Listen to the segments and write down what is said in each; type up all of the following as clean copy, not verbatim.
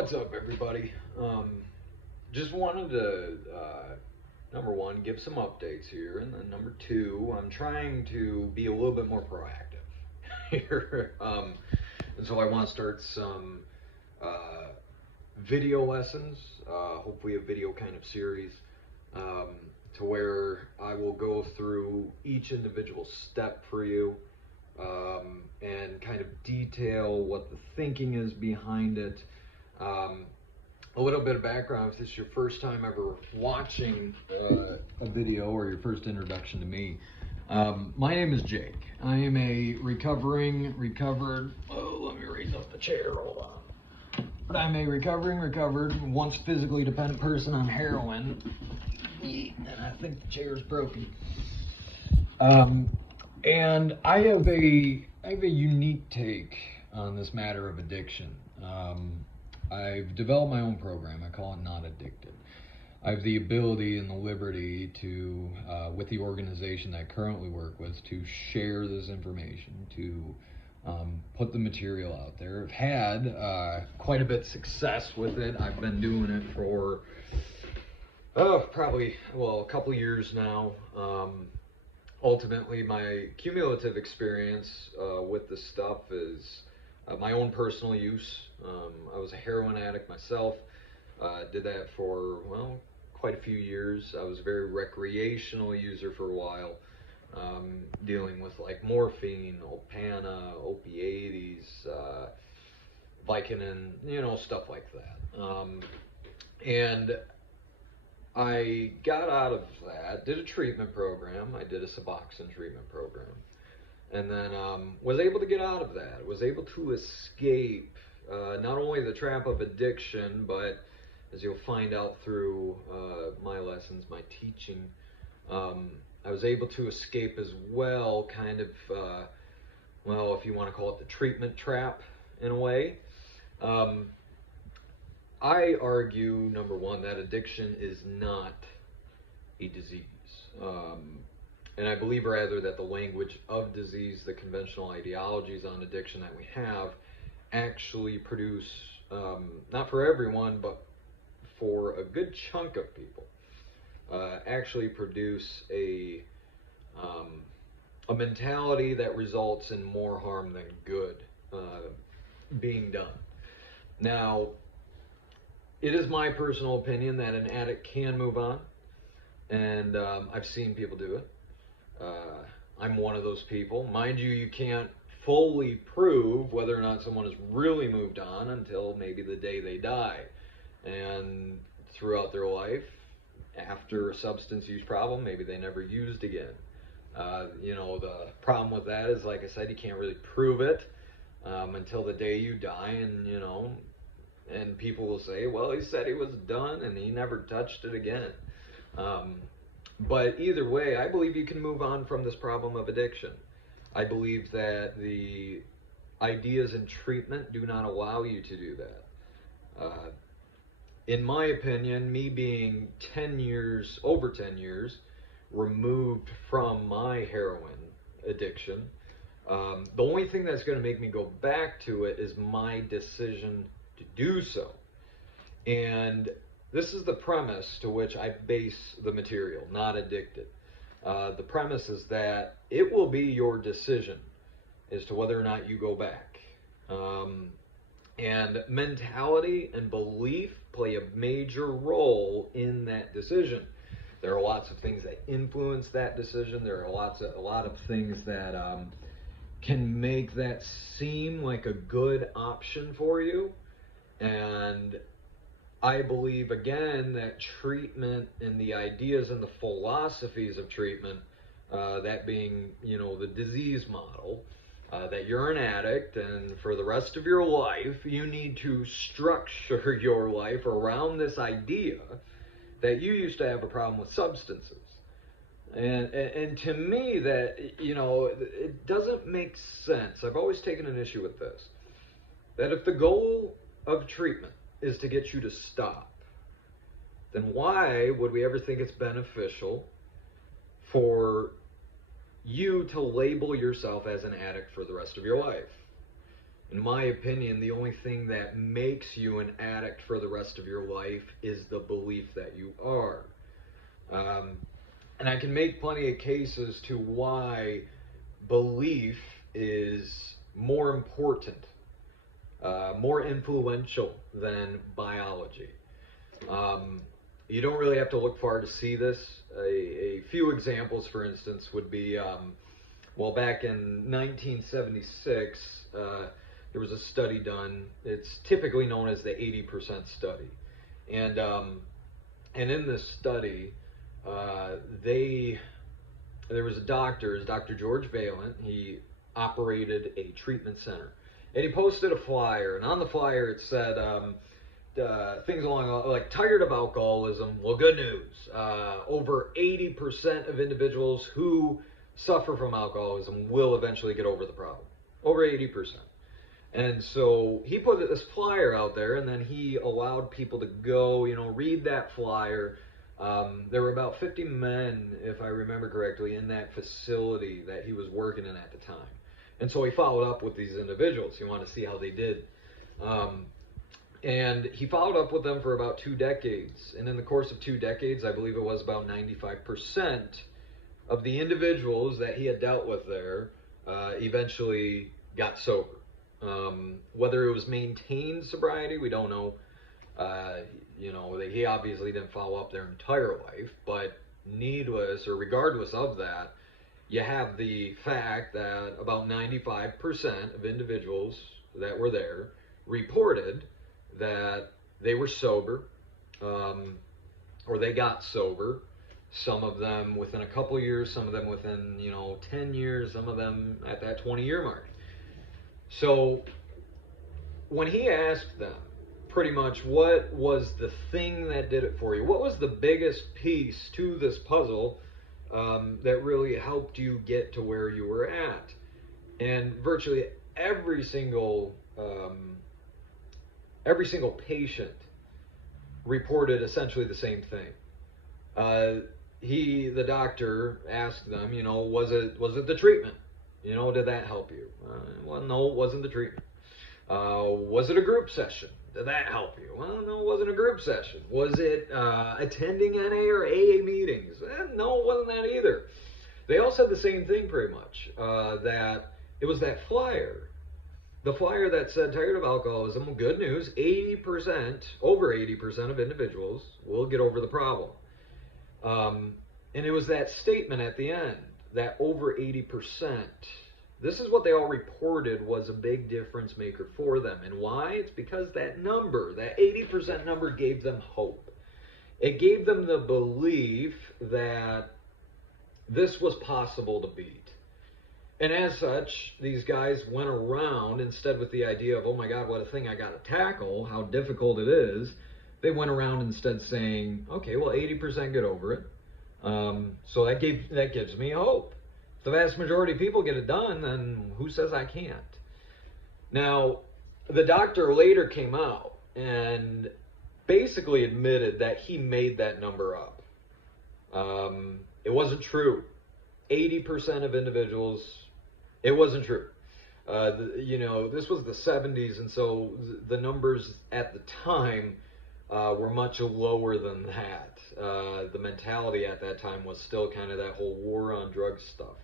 What's up, everybody? Just wanted to, number one, give some updates here, and then number two, I'm trying to be a little bit more proactive here. And so I want to start some video lessons, hopefully a video kind of series, to where I will go through each individual step for you. And kind of detail what the thinking is behind it. A little bit of background, if this is your first time ever watching a video or your first introduction to me. My name is Jake. I am a recovered, let me raise up the chair, hold on. But I'm a recovered, once physically dependent person on heroin. And I think the chair's broken. And I have a unique take on this matter of addiction. I've developed my own program. I call it Not Addicted. I have the ability and the liberty to, with the organization that I currently work with, to share this information, to put the material out there. I've had quite a bit of success with it. I've been doing it for, probably, a couple of years now. Ultimately, my cumulative experience with this stuff is my own personal use. I was a heroin addict myself. Did that for, quite a few years. I was a very recreational user for a while, dealing with like morphine, Opana, opiates, Vicodin, stuff like that. And I got out of that, did a treatment program. I did a Suboxone treatment program. And then was able to get out of that. Was able to escape not only the trap of addiction, but as you'll find out through my lessons, my teaching, I was able to escape as well, kind of, if you want to call it the treatment trap in a way. I argue, number one, that addiction is not a disease. And I believe rather that the language of disease, the conventional ideologies on addiction that we have, actually produce, not for everyone, but for a good chunk of people, actually produce a mentality that results in more harm than good being done. Now, it is my personal opinion that an addict can move on, and I've seen people do it. I'm one of those people. Mind you, you can't fully prove whether or not someone has really moved on until maybe the day they die. And throughout their life, after a substance use problem, maybe they never used again. The problem with that is, like I said, you can't really prove it until the day you die, and people will say, well, he said he was done and he never touched it again. But either way, I believe you can move on from this problem of addiction. I believe that the ideas in treatment do not allow you to do that. In my opinion, me being over 10 years removed from my heroin addiction, the only thing that's going to make me go back to it is my decision to do so. And this is the premise to which I base the material, Not Addicted. The premise is that it will be your decision as to whether or not you go back. And mentality and belief play a major role in that decision. There are lots of things that influence that decision. There are a lot of things that can make that seem like a good option for you. And I believe, again, that treatment and the ideas and the philosophies of treatment, that being, the disease model, that you're an addict and for the rest of your life, you need to structure your life around this idea that you used to have a problem with substances. And to me, that, it doesn't make sense. I've always taken an issue with this, that if the goal of treatment is to get you to stop, then why would we ever think it's beneficial for you to label yourself as an addict for the rest of your life? In my opinion, the only thing that makes you an addict for the rest of your life is the belief that you are. And I can make plenty of cases to why belief is more important, more influential than biology. You don't really have to look far to see this. A few examples, for instance, would be, well, back in 1976, there was a study done. It's typically known as the 80% study. And in this study, there was a doctor, Dr. George Valent. He operated a treatment center. And he posted a flyer, and on the flyer it said things along like tired of alcoholism. Well, good news. Over 80% of individuals who suffer from alcoholism will eventually get over the problem. Over 80%. And so he put this flyer out there, and then he allowed people to go, read that flyer. There were about 50 men, if I remember correctly, in that facility that he was working in at the time. And so he followed up with these individuals. He wanted to see how they did. And he followed up with them for about 2 decades. And in the course of 2 decades, I believe it was about 95% of the individuals that he had dealt with there eventually got sober. Whether it was maintained sobriety, we don't know. He obviously didn't follow up their entire life, but needless or regardless of that, you have the fact that about 95% of individuals that were there reported that they were sober, or they got sober. Some of them within a couple years, some of them within 10 years, some of them at that 20-year mark. So when he asked them pretty much what was the thing that did it for you, what was the biggest piece to this puzzle that really helped you get to where you were at, and virtually every single patient reported essentially the same thing. The doctor asked them, was it the treatment? Did that help you? Well, no, it wasn't the treatment. Was it a group session? Did that help you? Well, no, it wasn't a group session. Was it attending NA or AA meetings? No, it wasn't that either. They all said the same thing pretty much, that it was that flyer. The flyer that said tired of alcoholism. Well, good news, over 80% of individuals will get over the problem. And it was that statement at the end, that over 80%. This is what they all reported was a big difference maker for them. And why? It's because that number, that 80% number, gave them hope. It gave them the belief that this was possible to beat. And as such, these guys went around, instead with the idea of, oh my God, what a thing I got to tackle, how difficult it is, they went around instead saying, okay, well, 80% get over it. So that gives me hope. If the vast majority of people get it done, then who says I can't? Now, the doctor later came out and basically admitted that he made that number up. It wasn't true. 80% of individuals, it wasn't true. This was the 70s, and so the numbers at the time were much lower than that. The mentality at that time was still kind of that whole war on drugs stuff.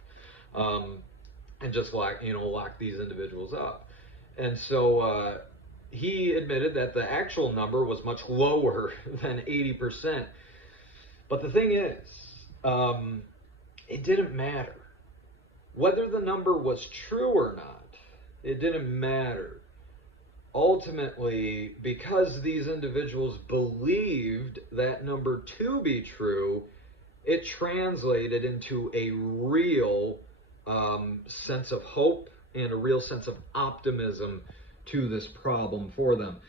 And just lock these individuals up. And so he admitted that the actual number was much lower than 80%. But the thing is, it didn't matter. Whether the number was true or not, it didn't matter. Ultimately, because these individuals believed that number to be true, it translated into a real sense of hope and a real sense of optimism to this problem for them.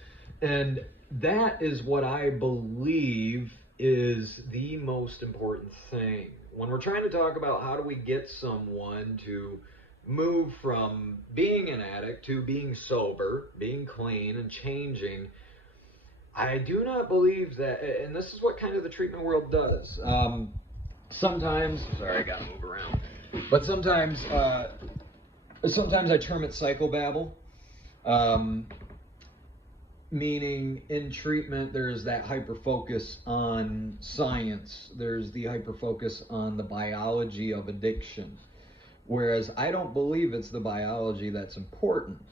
And that is what I believe is the most important thing. When we're trying to talk about how do we get someone to move from being an addict to being sober, being clean, and changing, I do not believe that, and this is what kind of the treatment world does. Sometimes, sorry, I gotta move around, but sometimes I term it psychobabble. Um, Meaning, in treatment, there's that hyper focus on science, there's the hyper focus on the biology of addiction. Whereas I don't believe it's the biology that's important,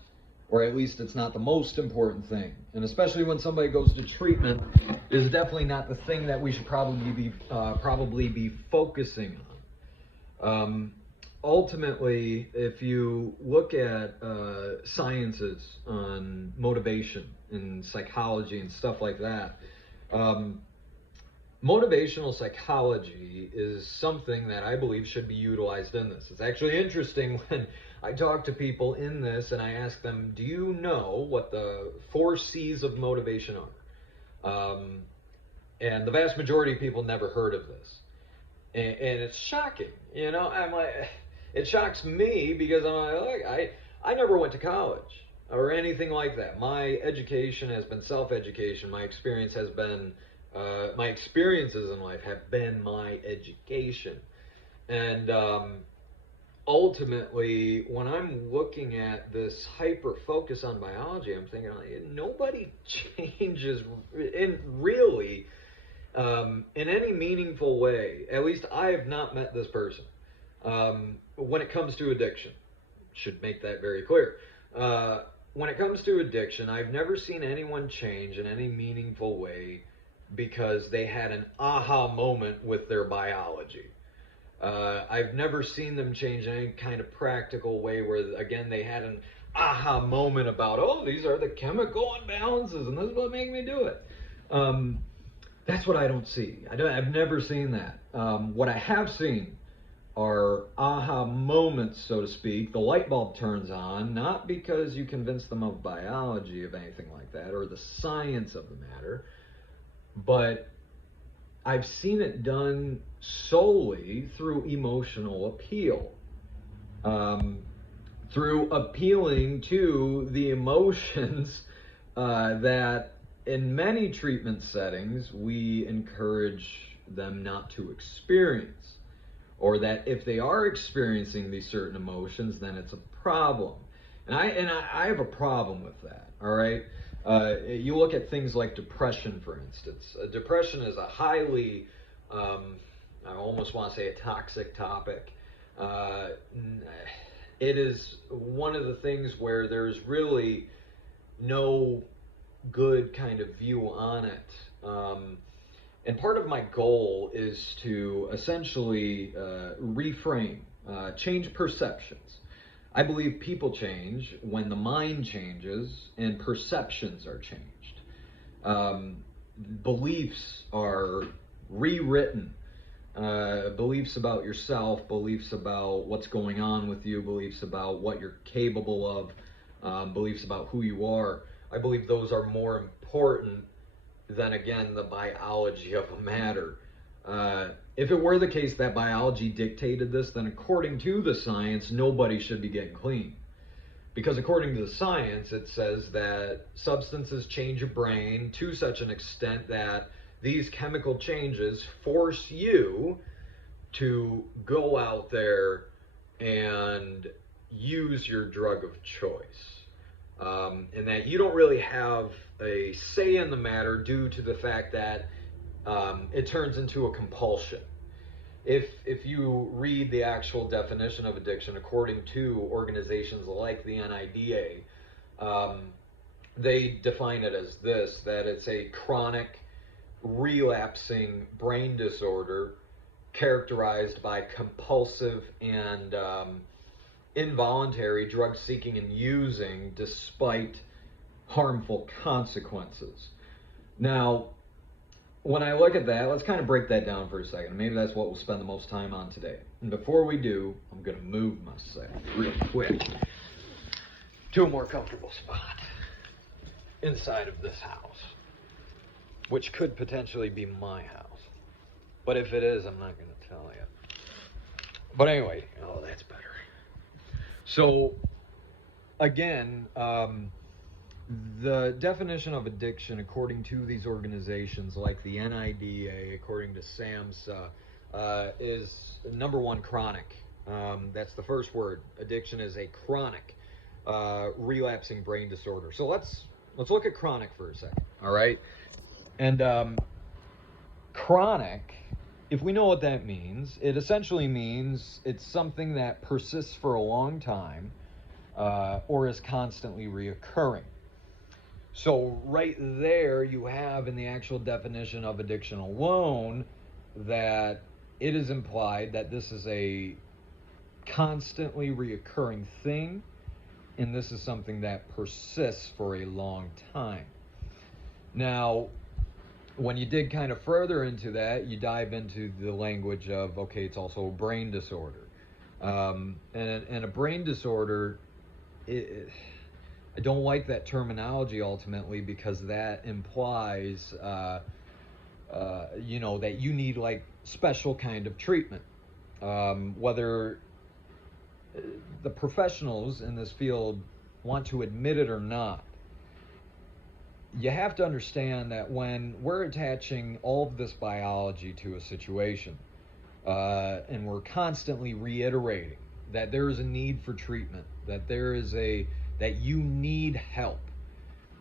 or at least it's not the most important thing. And especially when somebody goes to treatment, is definitely not the thing that we should probably be focusing on. Ultimately, if you look at sciences on motivation and psychology and stuff like that, motivational psychology is something that I believe should be utilized in this. It's actually interesting when I talk to people in this and I ask them, do you know what the 4 C's of motivation are? And the vast majority of people never heard of this. And it's shocking, I'm like, it shocks me because I'm like, look, I never went to college or anything like that. My education has been self-education. My experiences in life have been my education. And ultimately, when I'm looking at this hyper focus on biology, I'm thinking, nobody changes really in any meaningful way. At least I have not met this person. When it comes to addiction, should make that very clear. When it comes to addiction, I've never seen anyone change in any meaningful way because they had an aha moment with their biology. I've never seen them change in any kind of practical way where, again, they had an aha moment about, these are the chemical imbalances and this is what made me do it. That's what I don't see. I've never seen that. What I have seen are aha moments, so to speak. The light bulb turns on, not because you convince them of biology, of anything like that, or the science of the matter, but I've seen it done solely through emotional appeal. Through appealing to the emotions that in many treatment settings we encourage them not to experience. Or that if they are experiencing these certain emotions, then it's a problem. And I have a problem with that, all right? You look at things like depression, for instance. Depression is a highly, I almost want to say a toxic topic. It is one of the things where there's really no good kind of view on it. And part of my goal is to essentially reframe, change perceptions. I believe people change when the mind changes and perceptions are changed. Beliefs are rewritten. Beliefs about yourself, beliefs about what's going on with you, beliefs about what you're capable of, beliefs about who you are. I believe those are more important than, again, the biology of a matter. If it were the case that biology dictated this, then according to the science, nobody should be getting clean. Because according to the science, it says that substances change your brain to such an extent that these chemical changes force you to go out there and use your drug of choice. And that you don't really have a say in the matter due to the fact that it turns into a compulsion. If you read the actual definition of addiction according to organizations like the NIDA, they define it as this, that it's a chronic, relapsing brain disorder characterized by compulsive and involuntary drug seeking and using despite harmful consequences. Now, when I look at that, let's kind of break that down for a second. Maybe that's what we'll spend the most time on today. And before we do, I'm going to move myself real quick to a more comfortable spot inside of this house, which could potentially be my house. But if it is, I'm not going to tell you. But anyway, that's better. So, again, the definition of addiction, according to these organizations like the NIDA, according to SAMHSA, is number one, chronic. That's the first word. Addiction is a chronic relapsing brain disorder. So let's look at chronic for a second. All right, and chronic, if we know what that means, it essentially means it's something that persists for a long time or is constantly reoccurring. So right there you have in the actual definition of addiction alone that it is implied that this is a constantly reoccurring thing, and this is something that persists for a long time. Now, when you dig kind of further into that, you dive into the language of, okay, it's also a brain disorder. And a brain disorder, I don't like that terminology ultimately, because that implies, that you need like special kind of treatment. Whether the professionals in this field want to admit it or not, you have to understand that when we're attaching all of this biology to a situation, and we're constantly reiterating that there is a need for treatment, that that you need help,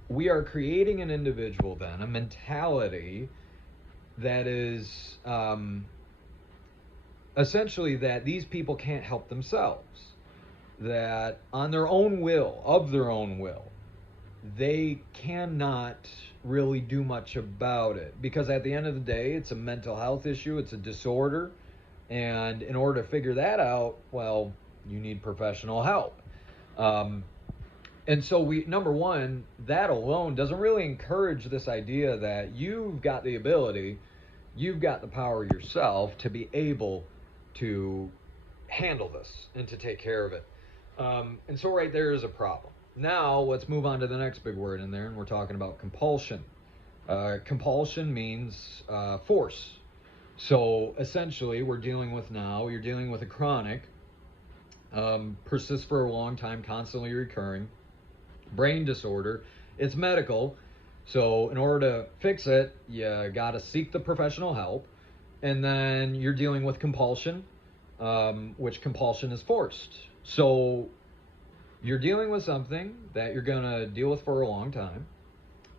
we are creating an individual then, a mentality that is essentially that these people can't help themselves, that on their own will, of their own will, they cannot really do much about it, because at the end of the day, it's a mental health issue, it's a disorder, and in order to figure that out, well, you need professional help. And so number one, that alone doesn't really encourage this idea that you've got the ability, you've got the power yourself to be able to handle this and to take care of it. And so right there is a problem. Now let's move on to the next big word in there, and we're talking about compulsion. Compulsion means force. So essentially you're dealing with a chronic, persists for a long time, constantly recurring brain disorder. It's medical, so in order to fix it, you gotta seek the professional help. And then you're dealing with compulsion, which compulsion is forced. So you're dealing with something that you're gonna deal with for a long time,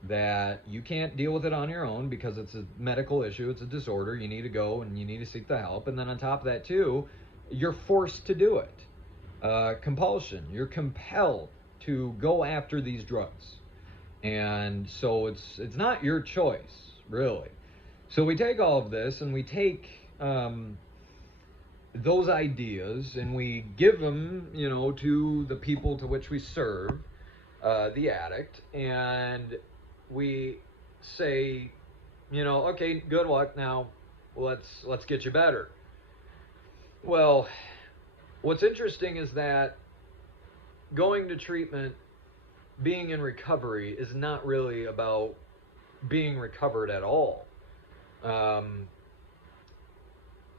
that you can't deal with it on your own because it's a medical issue, it's a disorder, you need to go and you need to seek the help. And then on top of that too, you're forced to do it. Compulsion, you're compelled to go after these drugs. And so it's not your choice, really. So we take all of this and we take those ideas and we give them, to the people to which we serve, the addict, and we say, okay, good luck now, let's get you better. Well, what's interesting is that going to treatment, being in recovery, is not really about being recovered at all.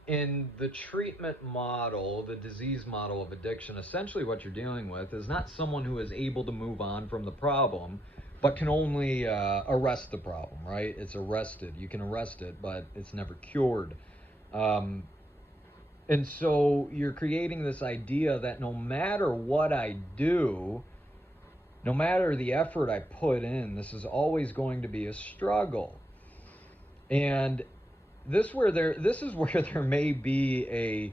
In the treatment model, the disease model of addiction, essentially what you're dealing with is not someone who is able to move on from the problem, but can only arrest the problem, right? It's arrested. You can arrest it, but it's never cured. And so you're creating this idea that no matter what I do, no matter the effort I put in, this is always going to be a struggle. And this is where there may be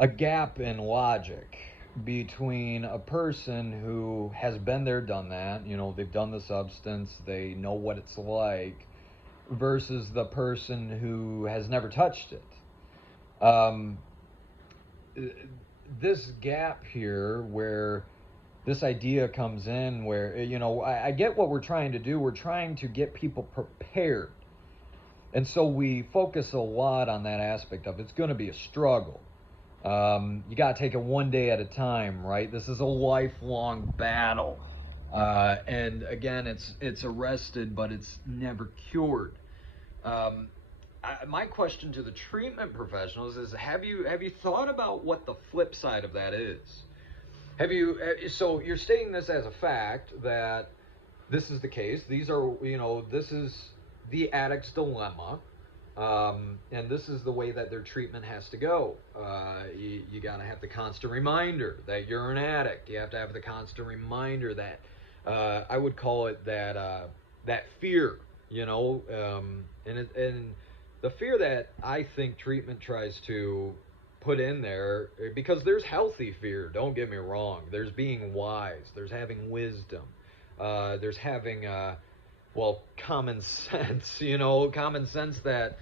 a gap in logic between a person who has been there, done that, they've done the substance, they know what it's like, versus the person who has never touched it. This gap here where this idea comes in, where, I get what we're trying to do. We're trying to get people prepared. And so we focus a lot on that aspect of it's going to be a struggle. You got to take it one day at a time, right? This is a lifelong battle. And again, it's arrested, but it's never cured. My question to the treatment professionals is, have you thought about what the flip side of that is? So you're stating this as a fact that this is the case. This is the addict's dilemma. And this is the way that their treatment has to go. You got to have the constant reminder that you're an addict. You have to have the constant reminder that I would call it that fear, and the fear that I think treatment tries to put in there, because there's healthy fear. Don't get me wrong. There's being wise. There's having wisdom. There's having common sense. Common sense that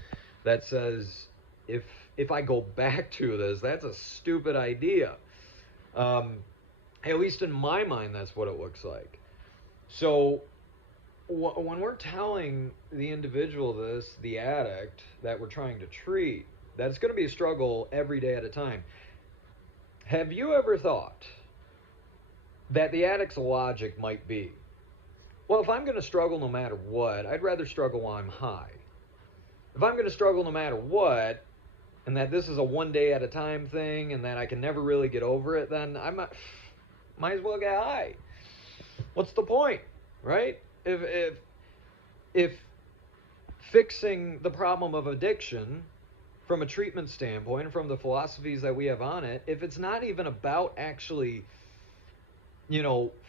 says if if I go back to this, that's a stupid idea. At least in my mind, that's what it looks like. So when we're telling the individual this, the addict that we're trying to treat, that it's going to be a struggle every day at a time. Have you ever thought that the addict's logic might be, well, if I'm going to struggle no matter what, I'd rather struggle while I'm high. If I'm going to struggle no matter what, and that this is a one day at a time thing, and that I can never really get over it, then might as well get high. What's the point, right? If fixing the problem of addiction from a treatment standpoint, from the philosophies that we have on it, if it's not even about actually,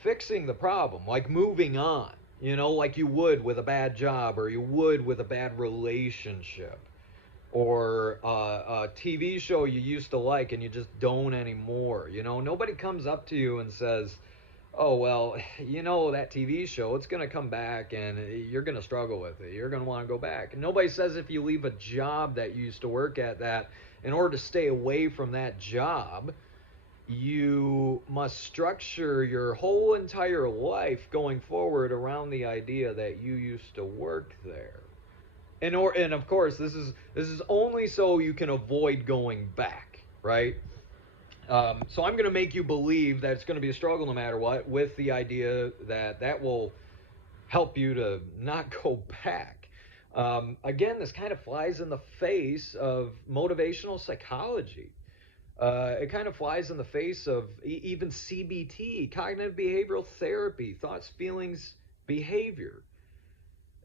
fixing the problem, like moving on, like you would with a bad job, or you would with a bad relationship, or a TV show you used to like and you just don't anymore. Nobody comes up to you and says, oh, well, that TV show, it's going to come back and you're going to struggle with it. You're going to want to go back. And nobody says if you leave a job that you used to work at, that in order to stay away from that job, you must structure your whole entire life going forward around the idea that you used to work there. And of course, this is only so you can avoid going back, right? So I'm going to make you believe that it's going to be a struggle no matter what, with the idea that will help you to not go back. Again, this kind of flies in the face of motivational psychology. It kind of flies in the face of even CBT, cognitive behavioral therapy, thoughts, feelings, behavior.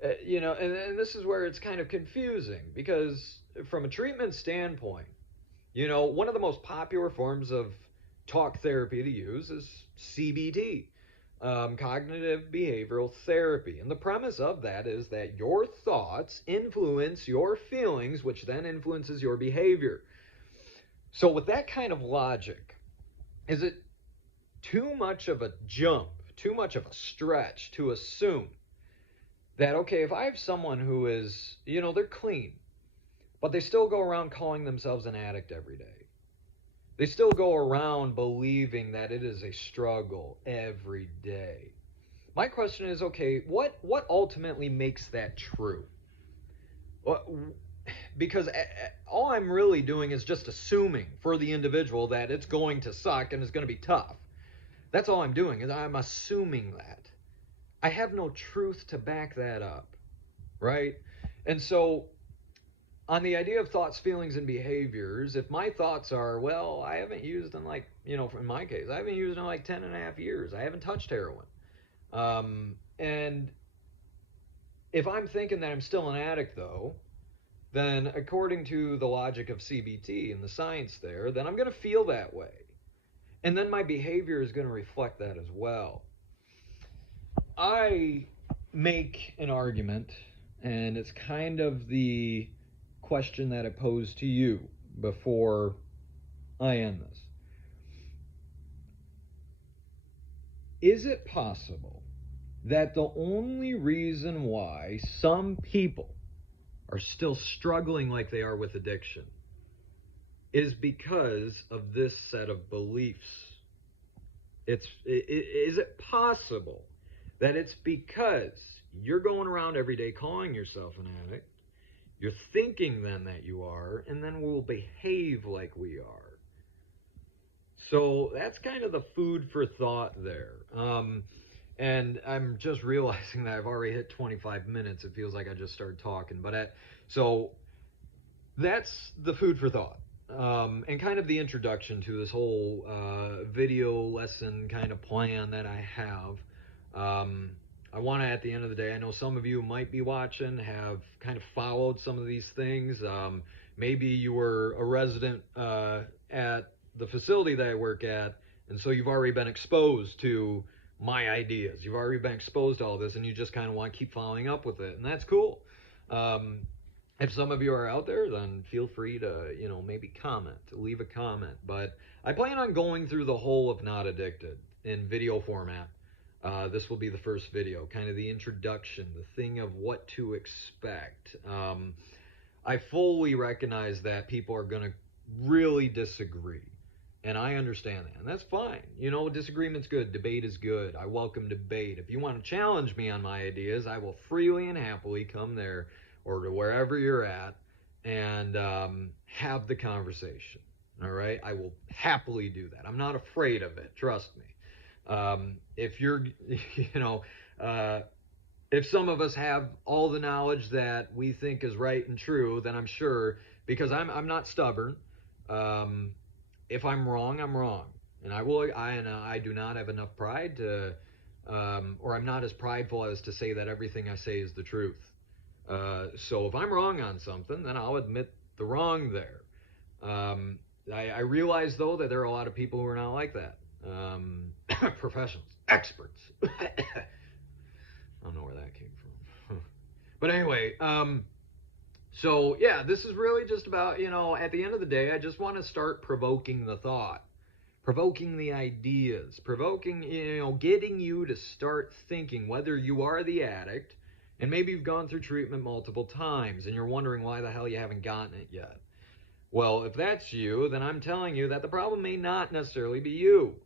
And this is where it's kind of confusing, because from a treatment standpoint, one of the most popular forms of talk therapy to use is CBT, cognitive behavioral therapy. And the premise of that is that your thoughts influence your feelings, which then influences your behavior. So with that kind of logic, is it too much of a jump, too much of a stretch to assume that, okay, if I have someone who is, they're clean, but they still go around calling themselves an addict every day. They still go around believing that it is a struggle every day. My question is, okay, what ultimately makes that true? Because all I'm really doing is just assuming for the individual that it's going to suck and it's going to be tough. That's all I'm doing, is I'm assuming that. I have no truth to back that up, right? And so on the idea of thoughts, feelings, and behaviors, if my thoughts are, well, I haven't used in in my case, I haven't used in 10 and a half years. I haven't touched heroin. And if I'm thinking that I'm still an addict, though, then according to the logic of CBT and the science there, then I'm going to feel that way. And then my behavior is going to reflect that as well. I make an argument, and it's kind of the question that I posed to you before I end this. Is it possible that the only reason why some people are still struggling like they are with addiction is because of this set of beliefs? Is it possible that it's because you're going around every day calling yourself an addict, you're thinking then that you are, and then we'll behave like we are? So that's kind of the food for thought there. And I'm just realizing that I've already hit 25 minutes. It feels like I just started talking. So that's the food for thought. And kind of the introduction to this whole video lesson kind of plan that I have. I want to, at the end of the day, I know some of you might be watching, have kind of followed some of these things. Maybe you were a resident at the facility that I work at, and so you've already been exposed to my ideas. You've already been exposed to all this, and you just kind of want to keep following up with it, and that's cool. If some of you are out there, then feel free to, maybe comment, leave a comment. But I plan on going through the whole of Not Addicted in video format. This will be the first video, kind of the introduction, the thing of what to expect. I fully recognize that people are going to really disagree. And I understand that. And that's fine. Disagreement's good. Debate is good. I welcome debate. If you want to challenge me on my ideas, I will freely and happily come there or to wherever you're at and have the conversation. All right? I will happily do that. I'm not afraid of it. Trust me. If you're, if some of us have all the knowledge that we think is right and true, then I'm sure, because I'm not stubborn. If I'm wrong, I'm wrong, and I do not have enough pride to, or I'm not as prideful as to say that everything I say is the truth. So if I'm wrong on something, then I'll admit the wrong there. I realize though that there are a lot of people who are not like that. Professionals, experts. I don't know where that came from. But anyway, so yeah, this is really just about, at the end of the day, I just want to start provoking the thought, provoking the ideas, provoking, getting you to start thinking whether you are the addict and maybe you've gone through treatment multiple times and you're wondering why the hell you haven't gotten it yet. Well, if that's you, then I'm telling you that the problem may not necessarily be you.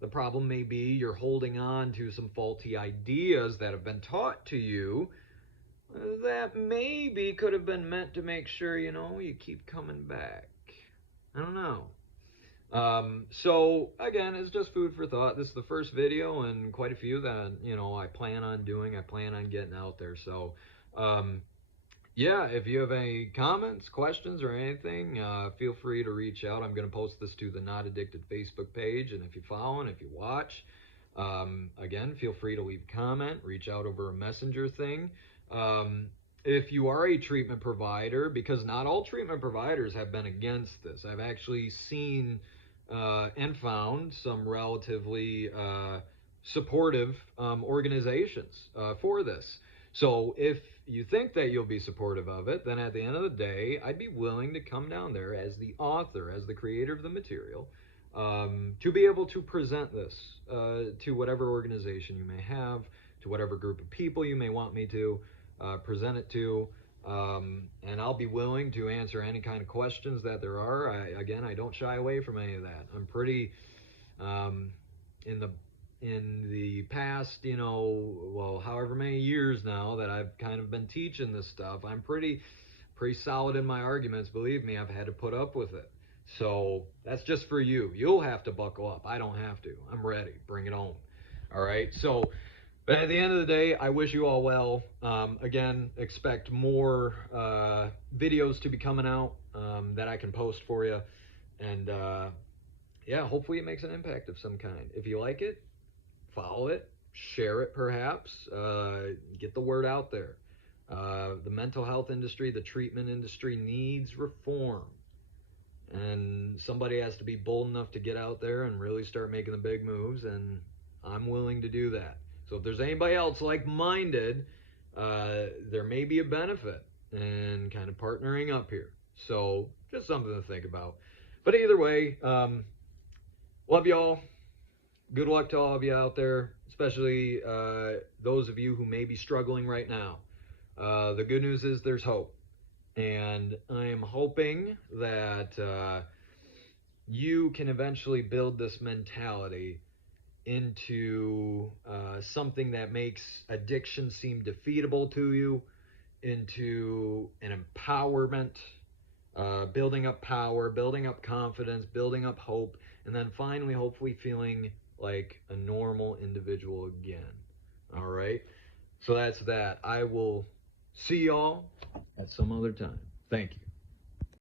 The problem may be you're holding on to some faulty ideas that have been taught to you that maybe could have been meant to make sure, you keep coming back. I don't know. So, again, it's just food for thought. This is the first video and quite a few that, I plan on doing. I plan on getting out there. So, yeah, if you have any comments, questions, or anything, feel free to reach out. I'm going to post this to the Not Addicted Facebook page, and if you follow and if you watch, again, feel free to leave a comment, reach out over a messenger thing. If you are a treatment provider, because not all treatment providers have been against this. I've actually seen and found some relatively supportive organizations for this. So if you think that you'll be supportive of it, then at the end of the day, I'd be willing to come down there as the author, as the creator of the material, to be able to present this to whatever organization you may have, to whatever group of people you may want me to present it to. And I'll be willing to answer any kind of questions that there are. I don't shy away from any of that. I'm pretty, in the past, however many years now that I've kind of been teaching this stuff, I'm pretty solid in my arguments. Believe me, I've had to put up with it. So that's just for you. You'll have to buckle up. I don't have to. I'm ready. Bring it on. All right. So, but at the end of the day, I wish you all well. Again, expect more videos to be coming out that I can post for you. And yeah, hopefully it makes an impact of some kind. If you like it, follow it, share it perhaps, get the word out there. The mental health industry, the treatment industry needs reform. And somebody has to be bold enough to get out there and really start making the big moves, and I'm willing to do that. So if there's anybody else like-minded, there may be a benefit in kind of partnering up here. So just something to think about. But either way, love y'all. Good luck to all of you out there, especially those of you who may be struggling right now. The good news is there's hope. And I am hoping that you can eventually build this mentality into something that makes addiction seem defeatable to you, into an empowerment, building up power, building up confidence, building up hope, and then finally, hopefully feeling like a normal individual again. All right? So that's that. I will see y'all at some other time. Thank you.